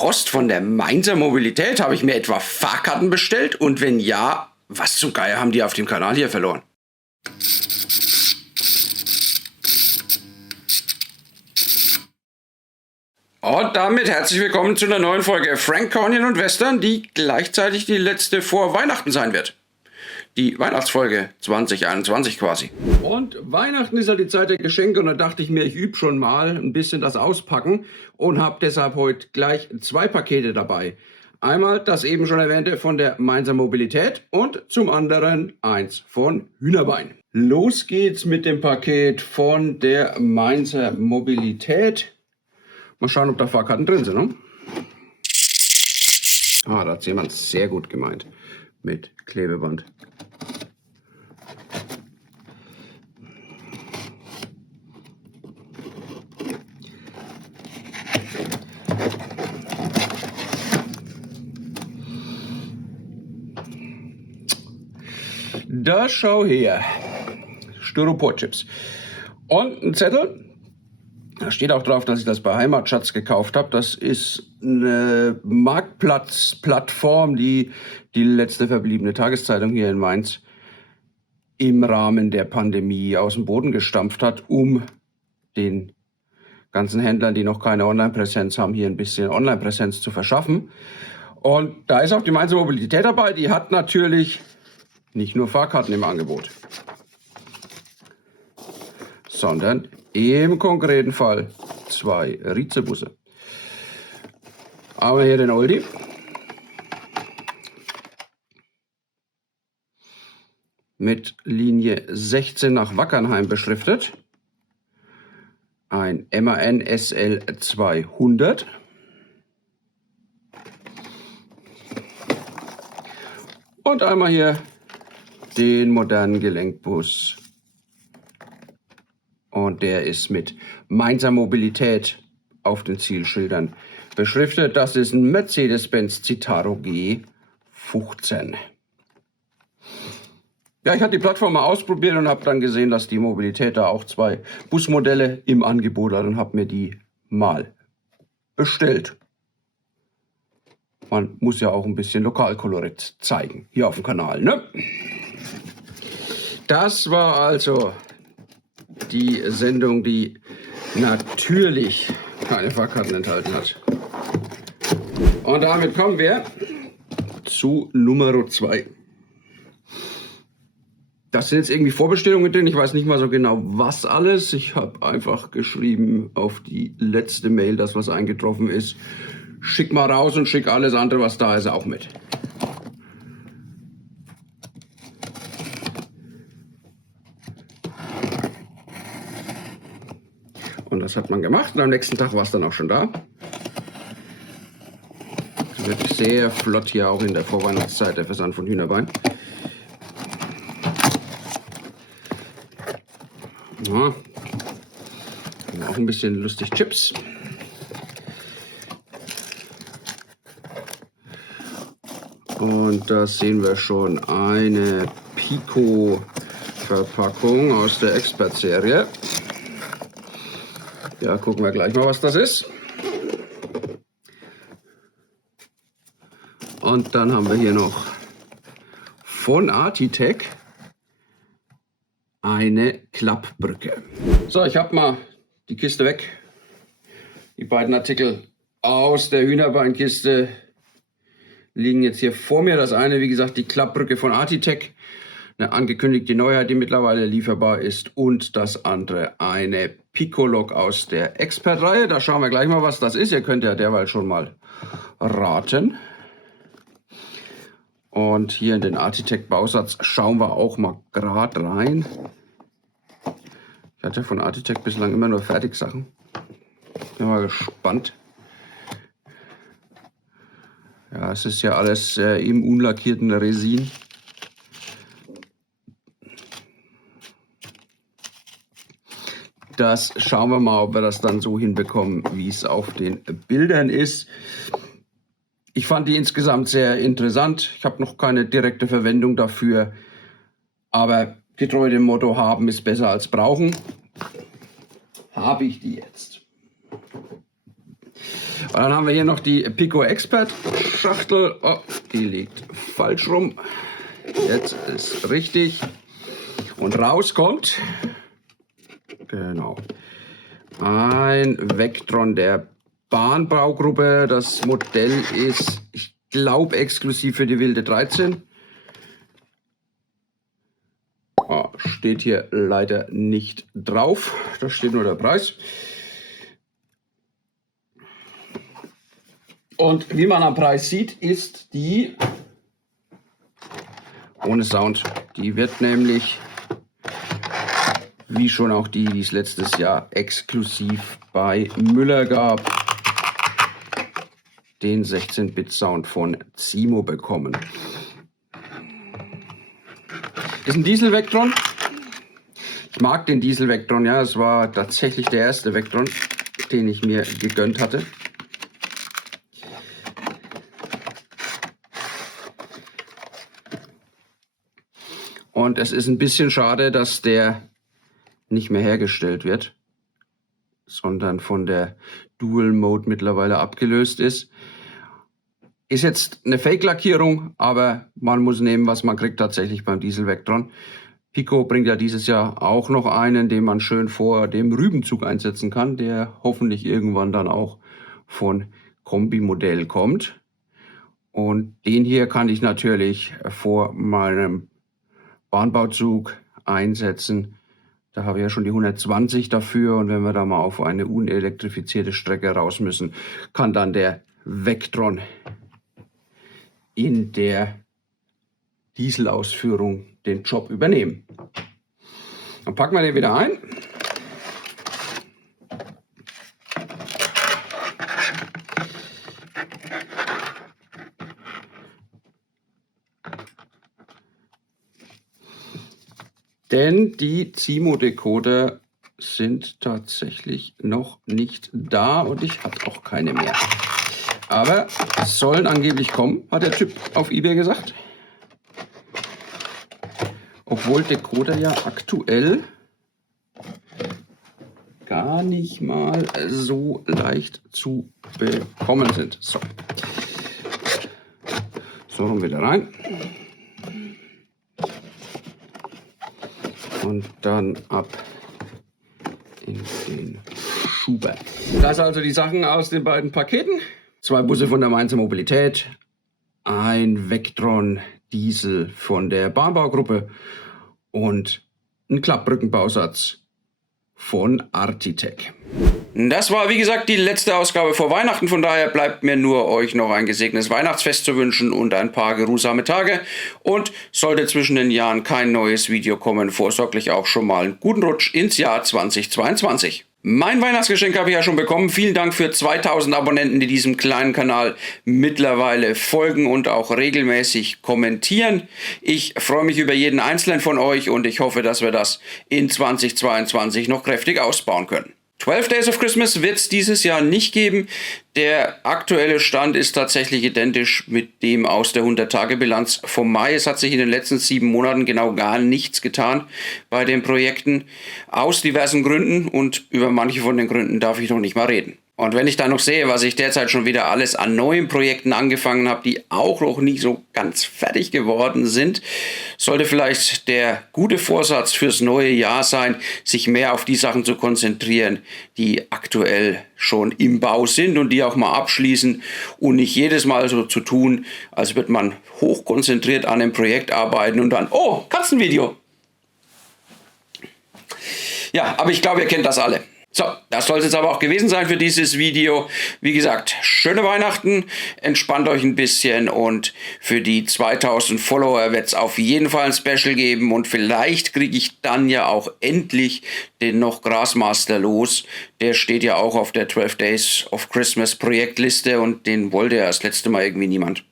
Post von der Mainzer Mobilität? Habe ich mir etwa Fahrkarten bestellt? Und wenn ja, was zum Geier haben die auf dem Kanal hier verloren? Und damit herzlich willkommen zu einer neuen Folge Franconian und Western, die gleichzeitig die letzte vor Weihnachten sein wird. Die Weihnachtsfolge 2021 quasi. Und Weihnachten ist ja die Zeit der Geschenke und da dachte ich mir, ich übe schon mal ein bisschen das Auspacken und habe deshalb heute gleich 2 Pakete dabei. Einmal das eben schon erwähnte von der Mainzer Mobilität und zum anderen eins von Hühnerbein. Los geht's mit dem Paket von der Mainzer Mobilität. Mal schauen, ob da Fahrkarten drin sind, ne? Da hat jemand sehr gut gemeint mit Klebeband. Da schau her. Styroporchips. Und ein Zettel. Da steht auch drauf, dass ich das bei Heimatschatz gekauft habe. Das ist eine Marktplatzplattform, die die letzte verbliebene Tageszeitung hier in Mainz im Rahmen der Pandemie aus dem Boden gestampft hat, um den ganzen Händlern, die noch keine Online-Präsenz haben, hier ein bisschen Online-Präsenz zu verschaffen. Und da ist auch die Mainzer Mobilität dabei. Die hat natürlich nicht nur Fahrkarten im Angebot, sondern im konkreten Fall 2 Rizebusse. Aber hier den Oldie. Mit Linie 16 nach Wackernheim beschriftet. Ein MAN SL 200. Und einmal hier den modernen Gelenkbus. Und der ist mit Mainzer Mobilität auf den Zielschildern beschriftet. Das ist ein Mercedes-Benz Citaro G15. Ja, ich hatte die Plattform mal ausprobiert und habe dann gesehen, dass die Mobilität da auch 2 Busmodelle im Angebot hat und habe mir die mal bestellt. Man muss ja auch ein bisschen Lokalkolorit zeigen, hier auf dem Kanal, ne? Das war also die Sendung, die natürlich keine Fahrkarten enthalten hat. Und damit kommen wir zu Nummer 2. Das sind jetzt irgendwie Vorbestellungen drin. Ich weiß nicht mal so genau, was alles. Ich habe einfach geschrieben auf die letzte Mail, das was eingetroffen ist. Schick mal raus und schick alles andere, was da ist, auch mit. Und das hat man gemacht und am nächsten Tag war es dann auch schon da. Das wird sehr flott hier auch in der Vorweihnachtszeit, der Versand von Hühnerbein. Ja. Auch ein bisschen lustig Chips. Und da sehen wir schon eine Pico-Verpackung aus der Expert-Serie. Ja, gucken wir gleich mal, was das ist. Und dann haben wir hier noch von Artitech eine Klappbrücke. So, ich habe mal die Kiste weg. Die beiden Artikel aus der Hühnerbeinkiste liegen jetzt hier vor mir. Das eine, wie gesagt, die Klappbrücke von Artitech, eine angekündigte Neuheit, die mittlerweile lieferbar ist. Und das andere eine Picolog aus der Expert-Reihe. Da schauen wir gleich mal, was das ist. Ihr könnt ja derweil schon mal raten. Und hier in den Artitech-Bausatz schauen wir auch mal gerade rein. Ich hatte von Artitech bislang immer nur Fertigsachen. Bin mal gespannt. Ja, es ist ja alles im unlackierten Resin. Das schauen wir mal, ob wir das dann so hinbekommen, wie es auf den Bildern ist. Ich fand die insgesamt sehr interessant. Ich habe noch keine direkte Verwendung dafür. Aber getreu dem Motto, haben ist besser als brauchen, habe ich die jetzt. Und dann haben wir hier noch die Pico Expert Schachtel. Oh, die liegt falsch rum. Jetzt ist richtig. Und rauskommt, genau, ein Vectron der Bahnbaugruppe. Das Modell ist, ich glaube, exklusiv für die Wilde 13. Oh, steht hier leider nicht drauf. Da steht nur der Preis. Und wie man am Preis sieht, ist die ohne Sound. Die wird nämlich, wie schon auch die es letztes Jahr exklusiv bei Müller gab, den 16-Bit-Sound von Zimo bekommen. Das ist ein Diesel-Vectron. Ich mag den Diesel-Vectron, ja, es war tatsächlich der erste Vectron, den ich mir gegönnt hatte. Und es ist ein bisschen schade, dass der nicht mehr hergestellt wird, sondern von der Dual Mode mittlerweile abgelöst ist. Ist jetzt eine Fake-Lackierung, aber man muss nehmen, was man kriegt tatsächlich beim Diesel Vectron. Pico bringt ja dieses Jahr auch noch einen, den man schön vor dem Rübenzug einsetzen kann, der hoffentlich irgendwann dann auch von Kombi-Modell kommt. Und den hier kann ich natürlich vor meinem Bahnbauzug einsetzen. Da habe ich ja schon die 120 dafür, und wenn wir da mal auf eine unelektrifizierte Strecke raus müssen, kann dann der Vectron in der Dieselausführung den Job übernehmen. Dann packen wir den wieder ein. Denn die Zimo-Decoder sind tatsächlich noch nicht da und ich habe auch keine mehr. Aber sollen angeblich kommen, hat der Typ auf eBay gesagt. Obwohl Decoder ja aktuell gar nicht mal so leicht zu bekommen sind. So rum wieder rein. Und dann ab in den Schuber. Das sind also die Sachen aus den beiden Paketen. 2 Busse von der Mainzer Mobilität, ein Vectron Diesel von der Bahnbaugruppe und ein Klappbrückenbausatz von Artitec. Das war, wie gesagt, die letzte Ausgabe vor Weihnachten. Von daher bleibt mir nur, euch noch ein gesegnetes Weihnachtsfest zu wünschen und ein paar geruhsame Tage. Und sollte zwischen den Jahren kein neues Video kommen, vorsorglich auch schon mal einen guten Rutsch ins Jahr 2022. Mein Weihnachtsgeschenk habe ich ja schon bekommen. Vielen Dank für 2000 Abonnenten, die diesem kleinen Kanal mittlerweile folgen und auch regelmäßig kommentieren. Ich freue mich über jeden einzelnen von euch und ich hoffe, dass wir das in 2022 noch kräftig ausbauen können. 12 Days of Christmas wird es dieses Jahr nicht geben. Der aktuelle Stand ist tatsächlich identisch mit dem aus der 100-Tage-Bilanz vom Mai. Es hat sich in den letzten 7 Monaten genau gar nichts getan bei den Projekten, aus diversen Gründen, und über manche von den Gründen darf ich noch nicht mal reden. Und wenn ich dann noch sehe, was ich derzeit schon wieder alles an neuen Projekten angefangen habe, die auch noch nicht so ganz fertig geworden sind, sollte vielleicht der gute Vorsatz fürs neue Jahr sein, sich mehr auf die Sachen zu konzentrieren, die aktuell schon im Bau sind und die auch mal abschließen, und nicht jedes Mal so zu tun, als würde man hochkonzentriert an einem Projekt arbeiten und dann, oh, Katzenvideo. Ja, aber ich glaube, ihr kennt das alle. So, das soll es jetzt aber auch gewesen sein für dieses Video. Wie gesagt, schöne Weihnachten, entspannt euch ein bisschen, und für die 2000 Follower wird es auf jeden Fall ein Special geben, und vielleicht kriege ich dann ja auch endlich den noch Grassmaster los. Der steht ja auch auf der 12 Days of Christmas Projektliste und den wollte ja das letzte Mal irgendwie niemand.